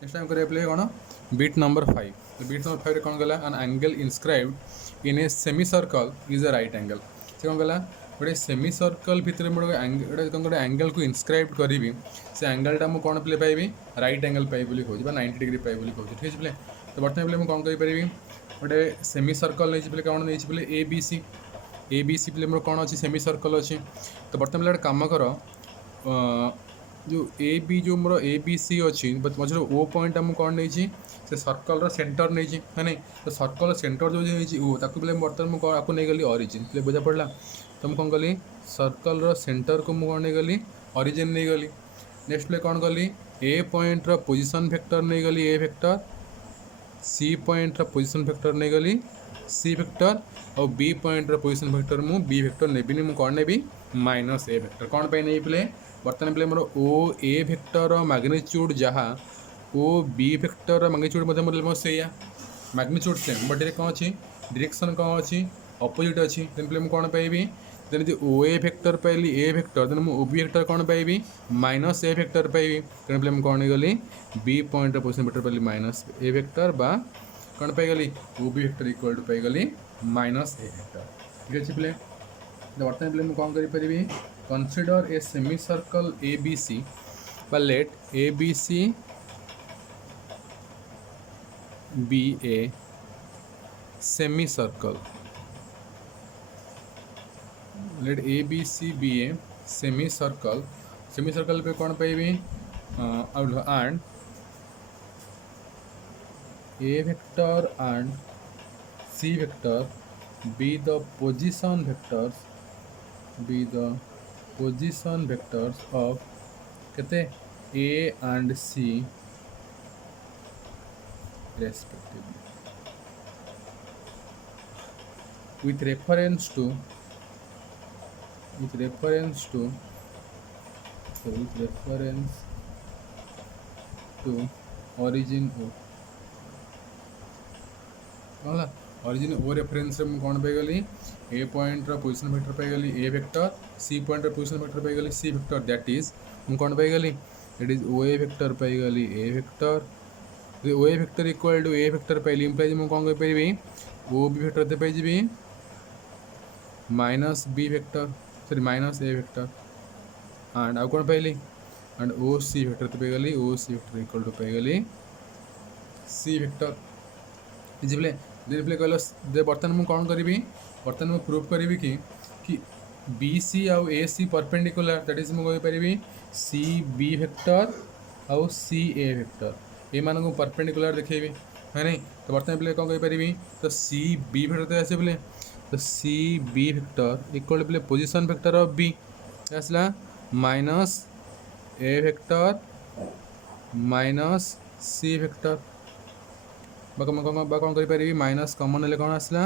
Next time करिए play कौन beat number 5। तो बीट नंबर 5 कौन गला an angle inscribed in a semi circle is a right angle. से कौन गला गोटे सेमी सर्कल भितर गोटे कौन गोटे एंगल को इनस्क्राइब करी से एंगलटा मुझे कौन प्ले पाइबी राइट एंगल पाइबी कहूँ 90 डिग्री पाइबी कहूँ ठीक है प्ले। तो बर्तमान प्ले मुझे कौन करी गोटे सेमी सर्कल नहीं प्ले कौन नहीं play A B C play more कौन अच्छी सेमी सर्कल अच्छी। तो बर्तमान प्ले गोटे कम कर जो ए बी जो मोर ए बी सी अच्छी मझे ओ पॉइंटा मुझे कौन नहीं से सर्कल सेंटर नहीं है नहीं। तो सर्कल सेंटर जो नहीं ओ ताकू बोले बर्तमान मुझे आपको नहीं गली ऑरिजिन प्ले बुझा पड़ा। तो मुझे कौन कली सर्कल सेंटर को मुझे कौन नहीं गली ऑरिजिन नहीं गली। नेक्स्ट प्ले कौन कली ए पॉइंट पोजिशन वेक्टर नहीं गली A vector C point position vector नहीं गली सी वेक्टर और बी पॉइंट पोजिशन वेक्टर मु बी वेक्टर नेबिनी मु कौन नेबी माइनस ए वेक्टर कौन पे नहीं प्ले बर्तमान play more O A vector magnitude जहाँ ओ बी वेक्टर मैग्नीट्यूड मोर से मैग्नीट्यूड सेम बट ये कौन अच्छी डायरेक्शन कौन अच्छी अपोजिट अच्छी देन प्ले मुझे कौन पाइबी देन यदि ओ A vector पाइली A vector then मुझे ओ बी वेक्टर कौन पाइबी माइनस ए वेक्टर पाइबी तेणु प्ले मुझे कौन गली बी पॉइंट पोजिशन वेक्टर पाइली माइनस ए वेक्टर बा कौन पाइगली O B vector equal to पाइगली माइनस ए वेक्टर ठीक अच्छे प्ले। बर्तमान प्ले मुझे कौन करी consider a semicircle A B C let A B C B A semicircle let A B C B A semicircle पे कौन पाइबी and A vector and C vector be the position vectors of कहते A and C respectively with reference to origin O होला origin O reference मुझे कौन पाइगली A point position vector पाइगली A vector C point position vector पाइगली C vector that is मुझे कौन पाइगली that is O A vector पाइगली A vector O A vector equal to A vector पाइली इम्प्लाइज मुझे कौन पाइबी ओ बी वेक्टर पाइबी minus B vector sorry minus A vector and आउ कौन पाइली एंड ओ सी वेक्टर पाइगली ओ सी वेक्टर इक्वल टू पाइगली सी वेक्टर बुझे प्ले कहल बर्तमान मुझे कौन करी बर्तमान मुझे प्रूफ करी कि बी सी आउ ए सी परपेंडिकुलर दैट इज मुझे कही सी बी वेक्टर आउ सी ए वेक्टर ये मान परपेंडिकुलर देखेबी है नहीं। तो बर्तमान प्ले कौन कही तो सी बी वेक्टर आसे बोले तो सी बी वेक्टर इक्वल प्ले पोजिशन वेक्टर ऑफ बी आसला minus A vector minus C vector कौन करी माइनस कमन हेल्ले कौन आसला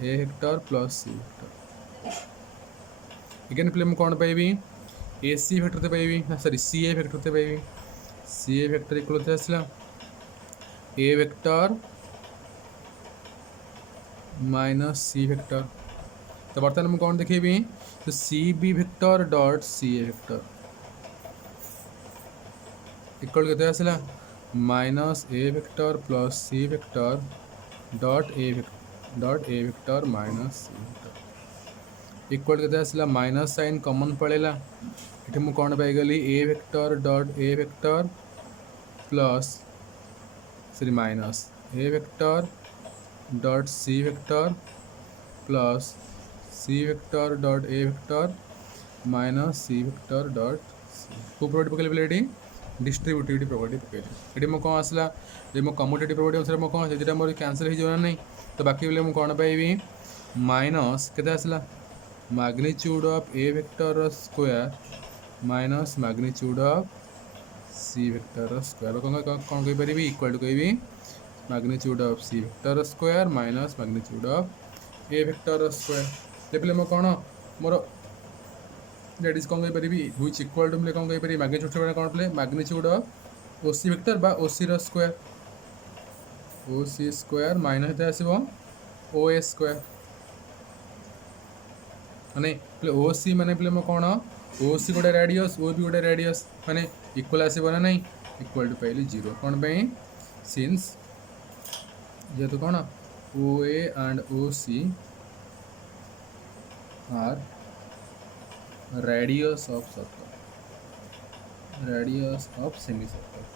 A vector plus C vector again प्ले कौन पाइबी ए सी वेक्टर पाइबी सॉरी सी ए वेक्टर पाइबी सी ए वेक्टर इक्वल आसला A vector minus C vector. तो बर्तमान मुझे कौन देखेबी तो C B vector dot C A vector equal के आसला minus A vector plus C vector dot A vector minus C vector equal के आसला माइनस साइन कॉमन पड़ेगा ये मुझे कौन पाइगली A vector dot A vector plus sorry minus A vector dot C vector plus C vector dot A vector minus C vector dot C को property पकड़े distributivity property पकड़ी ये कौन आसला ये मो कम्यूटेटिव प्रॉपर्टी अनुसार मो कौन है मोर कैंसल हो नहीं। तो बाकी बोले मुझे कौन पाइबी माइनस के आसला magnitude of A vector square minus magnitude of C vector square कौन कही इक्वल टू कही magnitude of C vector square minus magnitude of A vector square ये मो कौन मोर दैट इज कौन कही व्हिच इक्वल टू कौन कही मैग्नीट्यूड स्क्वायर कौन प्ले magnitude of O C vector बा ओ सी रो square O C square minus आसो ओ ए स्क्वायर माने प्ले ओ सी माने प्ले मो कौन ओ सी गोटे रेडियस ओ भी गोटे रेडियस माने इक्वल आसो ना नहीं। इक्वल टू पाइली 0 कौन पे सिंस जेहेतु कौन O A and O C are radius of circle radius of semicircle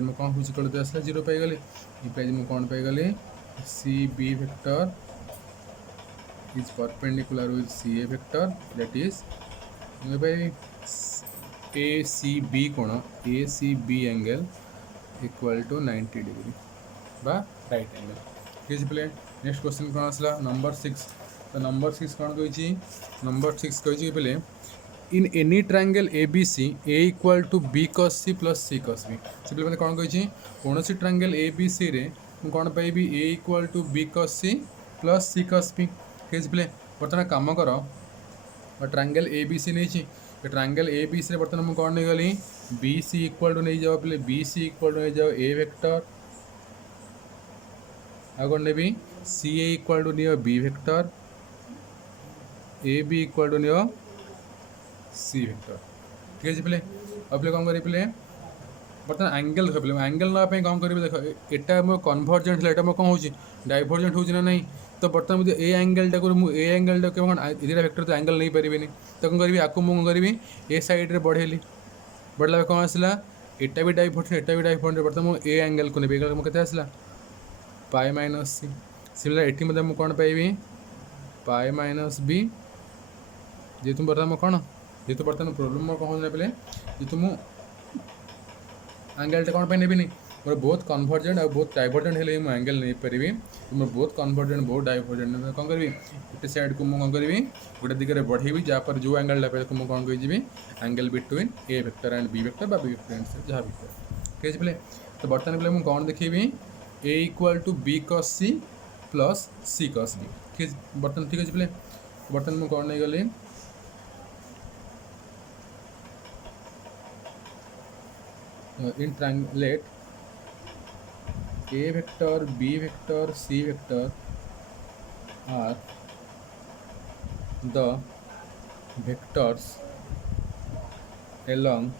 में कौन कुछ करते आसला 0 पाइगली ये मुझे कौन पाइगली C B vector is perpendicular with CA vector that is ACB कोण ACB angle equal to 90 degree बा right angle ठीक है प्ले नेक्स्ट क्वेश्चन कौन आसला नंबर 6 तो नंबर 6 कौन कही नंबर 6 कही play in any triangle ABC A equal to B cos C plus C cos B से प्ले कौन कही कौन सी ट्रायंगल ABC रे कौन पाइबी A equal to B cos C plus C cos B ठीक प्ले बर्तमान कम कर ट्रायंगल ए बी सी नहीं ट्रायंगल ए बी सी बर्तमान मुझे कौन नहीं गली बी सी इक्वल टू नहीं जाओ पे बी सी इक्वल टू नहीं जाओ ए वेक्टर आ कौन नहीं सी ए इक्वल टू नहीं B vector A B equal to नहीं सी वेक्टर ठीक है प्ले अब पे कौन करें प्ले बर्तमान एंगल देख पे एंगल नापी कौन करेंगे देख एटा मो कन्भर्जेंट है कौन हो डाइभर्जेंट हो ना नहीं तो बर्तमान मुझे ए एंगलटा को मुझे ए एंगलटा के कौन इधर वेक्टर तो एंगल नहीं पारे तो कौन करी आपको मुझे करी ए सैड्रे बढ़ेली बढ़ला कौन आसला एटा भी डाइभर्जेंट बर्तमान मुझे ए एंगल को नहीं मुझे आसला पाई माइनस सी सिमिलर एटी मुझे कौन पाइबी पाई माइनस बी जेहेतु बर्तमान कौन जेहेतु बर्तमान प्रोब्लेम कौन हो पे जेहेतु मुझे एंगलटा कौन नहीं मोर बहुत कन्भर्जेंट और बहुत डाइभर्जेंट है मुझे एंगल नहीं पारि मोर बहुत कन्भर्जेंट बहुत डाइभर्जेंट कौन करी गोटे सैड को मुझे कौन करी गोटे दिगरे बढ़ेबी जहाँपर जो एंगल पे मुझे कौन कही angle between A vector and B vector B vector and C जहाँ वेक्टर ठीक है पे तो बर्तमान पे मुझे कौन देखी A equal to B cos C plus C cos B ठीक है बर्तमान ठीक है पे बर्तमान मुझे कौन नहीं गली in triangulate A vector, B vector, C vector are the vectors along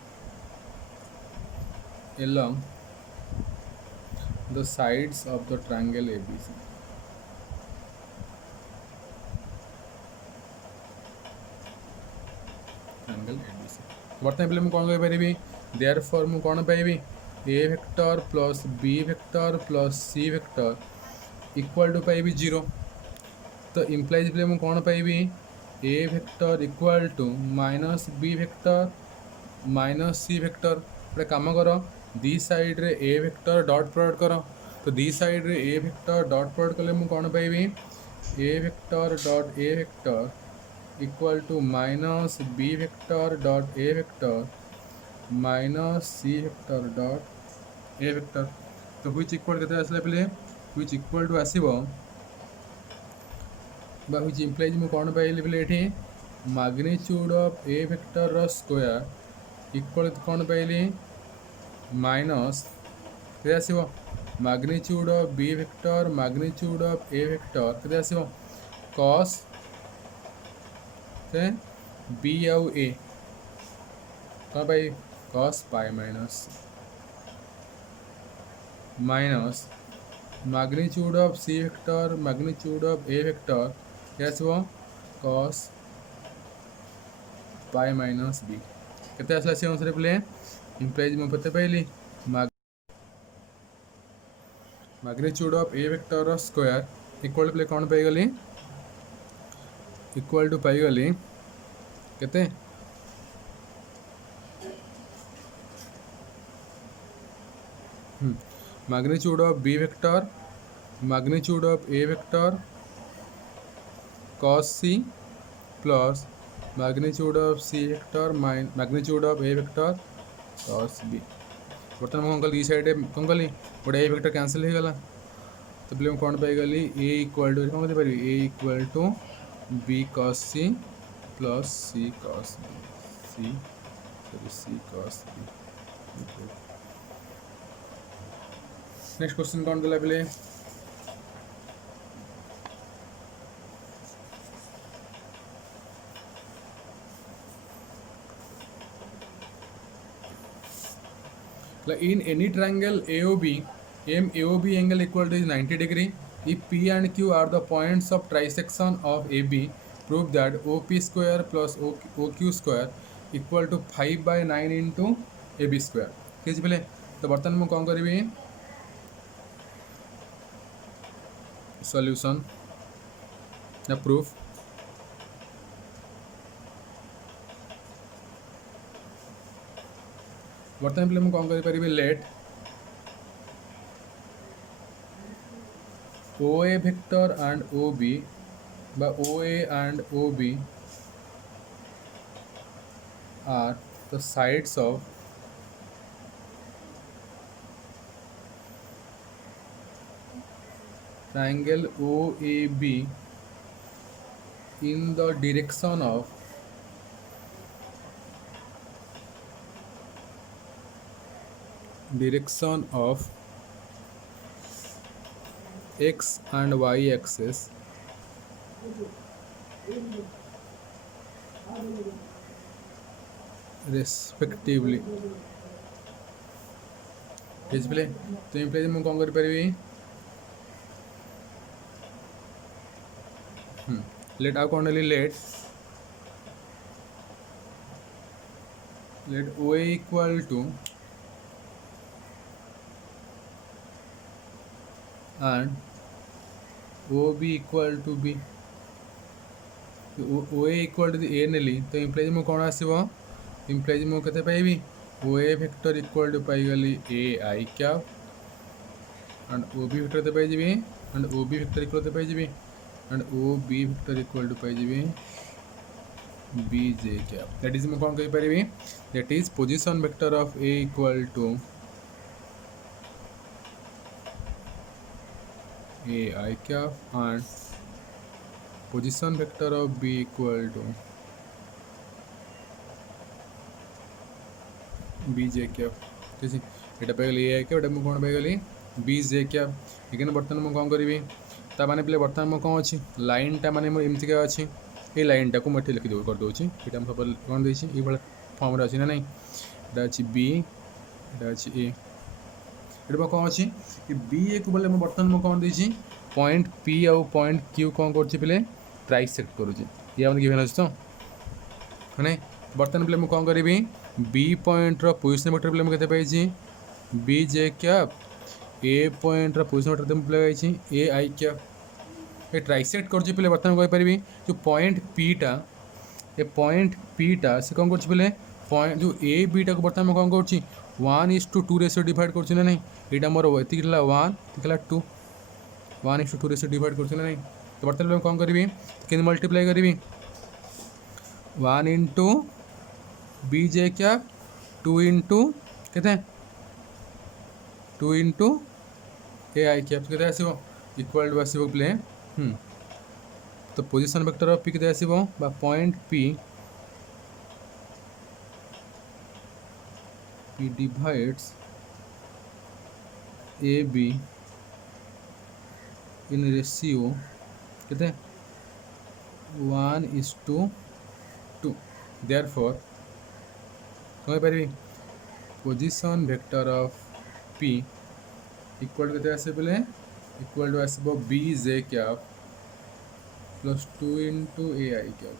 the sides of the triangle ABC. Triangle ABC. बर्तमान पे कौन कही पारि देयरफॉर मु कौन पाइबी A vector plus B vector plus C vector equal to पाइबी 0 तो इम्प्लाइज पे मु कौन पाइबी A vector equal to minus B vector minus C vector गोटे कम कर दी साइड रे ए वेक्टर डॉट प्रोडक्ट कर तो दी साइड रे ए वेक्टर डॉट प्रोडक्ट कले मु कौन पाइबी A vector dot A vector equal to minus B vector dot A vector minus C vector dot A vector तो व्हिच इक्वल के आसला पे व्हिच इक्वल टू आसो व्हिच इम्प्लाइज मु कौन पाइली पे ये मैग्नीट्यूड ऑफ ए वेक्टर रो स्क्वायर इक्वल कौन पाइली माइनस के आसो magnitude of B vector magnitude of A vector के आसो कॉस से बी आउ ए कौन पाई cos pi minus magnitude of C vector magnitude of A vector yes वो cos pi minus B कितने असला से आंसर प्ले इम्प्लाइज में पता पहली magnitude of A vector square equal play कौन पाई गली इक्वल टू पाई गली कितने magnitude of B vector magnitude of A vector cos C plus magnitude of C vector magnitude of A vector cos B बर्तमान कौन कल साइड कौन कली गोटे ए वेक्टर कैंसिल हो गला तो पे कौन पाई गली ए इक्वल टू कौन पारि A equal to B cos C plus C cos B C cos B next question कौन कला पे In any triangle AOB, MAOB angle equal to is 90 degree. If P and Q are the points of trisection of AB, prove that OP square plus OQ square equal to 5/9 into AB square. ठीक है तो बर्तमान मुझे कौन करी solution या proof बर्तमान पे मुझे कौन करी late OA vector and OB by OA and OB are the sides of triangle OAB in the direction of x and y axis respectively. Display तो इम्प्ले मुझे कौन करी लेट आउ कौन late OA equal to and OB equal to B. OA equal to A नेली तो implies मु कौन आसो इम्प्लाइज मु केते पाइबी OA वेक्टर इक्वल टू पाइगली AI cap and OB vector ते पाइजिबी एंड OB वेक्टर इक्वल ते पाइजिबी and OB vector equal to पाइजिबी BJ कैप दैट इज मु कौन कहि परिबी that is position vector of A equal to AI cap and position vector of B equal to BJ cap. ठीक है एटा पाइगली AI cap एटा मु कोन पाइगली BJ cap एखन बर्तमान मु कोन करबी ता माने प्ले बर्तमान मु कोन अछि लाइन ता माने मु एमति का अछि ए लाइन टा को मठे लिखि दो कर दोछि एटा हम सब कोन देछि ई बळ फॉर्म रे अछि ना नै एटा अछि B एटा अछि A एटा कौन अच्छी बी ए को बोले बर्तमान मुझे कौन देती पॉइंट पी आउ पॉइंट क्यू कौन कर ट्राइसेक्ट करुँचे ये मैंने गिवन अच्छे तो है बर्तमान पे मुझे कौन करी बी पॉइंट पोजिशन वेक्टर पे मुझे पाई B J cap A point position vector लगाई ए आई कैप ये ट्राइसेक्ट कर बर्तमान कहीपरि जो पॉइंट पीटा ए पॉइंट पीटा से कौन कर पॉइंट जो ए बीटा को बर्तमान कौन कर 1:2 रेसियो डिवाइड कर ना नहीं यहाँ मोर ये 1 ये 2 1:2 रेसियो डिवाइड कर ना नहीं तो बर्तमान कौन करी कि मल्टीप्लाई करी 1 इंटू बी जे क्या 2 इंटू के 2 इंटू ए आई कैप के आसो इक्वल टू आसो प्ले तो पोजिशन वेक्टर ऑफ पी के आसो point P P divides AB in ratio कितने 1:2 therefore कौन पारि position vector of P equal के आसे बोले इक्वल टू आसो B J cap plus 2 into A I cap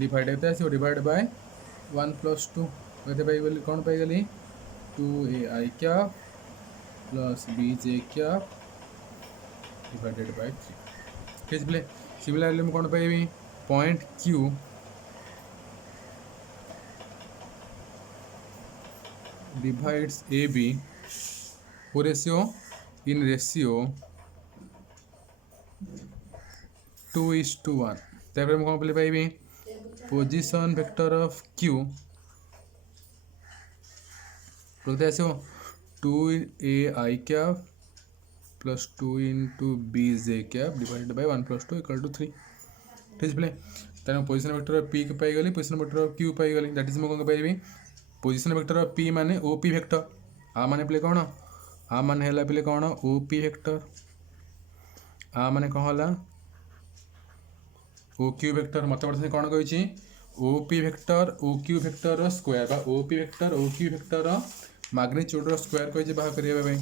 divide के आसो डिवाइड बाय 1+2 कहते पाई कौन पाई 2AI cap plus BJ cap divided by 3 ठीक है सिमिलरली मैं कौन पाइबी पॉइंट Q डिवाइड्स AB को रेशियो इन रेशियो 2:1 तापर मैं कौन पाइबी पोजिशन वेक्टर ऑफ Q आसो 2AI cap plus 2 into BJ cap divided by 1+2 equal to 3 ठीक है तेना पोजिशन वेक्टर ऑफ P के पाइगली पोजिशन वेक्टर ऑफ Q पाइगली दैट इज मैं कौन पाइबी पोजिशन वेक्टर ऑफ P माने OP वेक्टर आ माने प्ले कौन आ माने हैला प्ले कौन OP वेक्टर आ माने कौन होला OQ वेक्टर मत बर्तमान कौन कही OP vector OQ vector square बा OP vector OQ vector magnitude square कही बाहर करने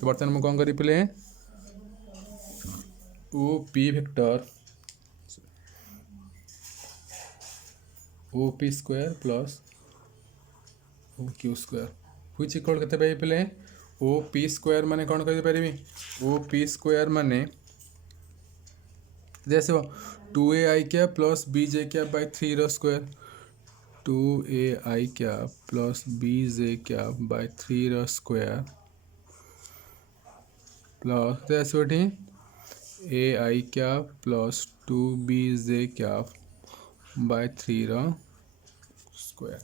तो बर्तमान मुझे कौन करी पे O P vector O P square plus O Q square which equal केते पाई पे ओ पी स्क्वायर माने कौन कर पारि ओ पी स्क्वायर माने आसो 2ai cap plus bj cap by 3 रो square 2ai cap plus bj cap by 3 रो स्क्वायर प्लस आसो ai cap plus 2bj cap by 3 रो स्क्वायर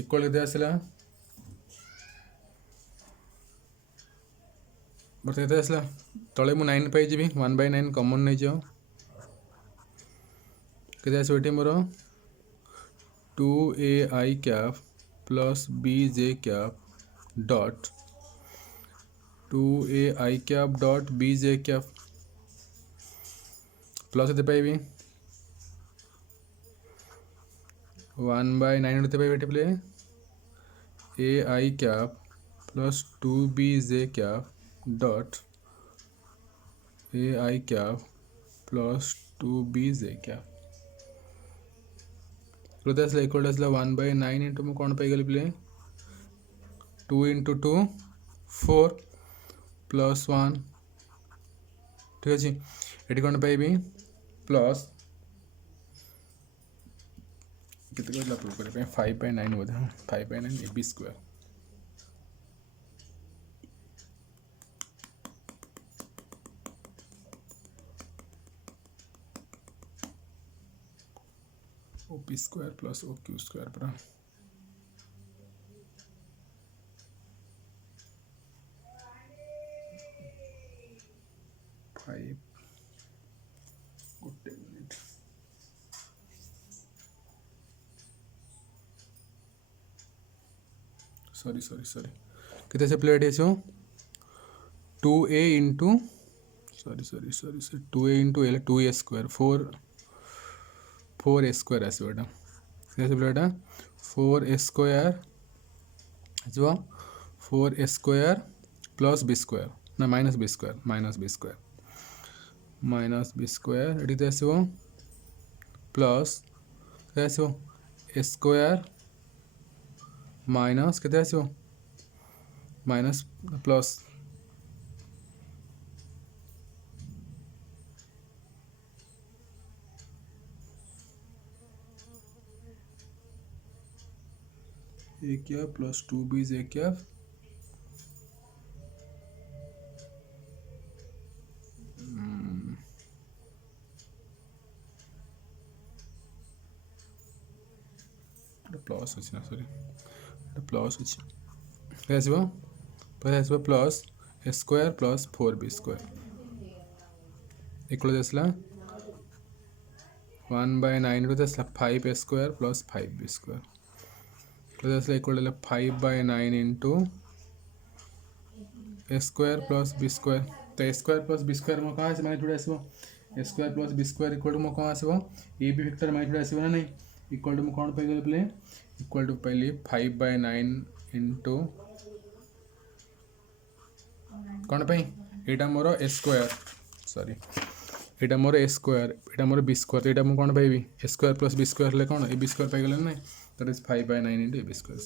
इक्वल केते आसला बट केते आसला तले मु 9 पाई जीवी 1/9 कॉमन नहीं जाओ केते आसो एठी मोर 2ai cap plus bj cap dot 2ai cap dot bj cap plus केते पाइबी 1/9 केते पाइबी एठी play ai cap plus 2bj cap dot ai cap plus 2bj cap तो आसला इक्वल आसला 1/9 इंटू मु कौन पाई गली प्ले 2 इंटू 2 4 प्लस 1 ठीक अच्छे ये कौन पाइबी प्लस केते प्रूव करने 5/9 बोधे 5/9 ab square OP square plus OQ square पर 5 गोटे मिनिट सॉरी कितने से प्लेट है 2a into sorry 2a into L 2a square 4a square आसो एटा कैसे प्लेटा 4a स्क्वायर आसो 4a square plus b square ना माइनस b स्क्वायर ये आसो प्लस आसो a स्क्वायर माइनस के आसो माइनस प्लस a क्या प्लस 2b a क्या प्लस अच्छे ना सॉरी प्लस अच्छे आसो plus a square plus 4b square equal आसला 1/9 रू आसला 5a square plus 5b square तो आसला equal 5/9 into a square plus b square तो a square plus b square में कहाँ माने जोड़े आसो a square plus b square equal to मो कहाँ आसो ए बी वेक्टर माने जोड़े आसो ना नहीं इक्वल टू मो कौन पाई गले प्ले इक्वल टू पहले 5/9 इंटू कौन पाई एटा मोर a square sorry Etah more a square Etah more b square एटा मु कौन पाइबी a square plus b square ले कौन a b स्क्वायर पाई गले ना that is 5/9 into a b square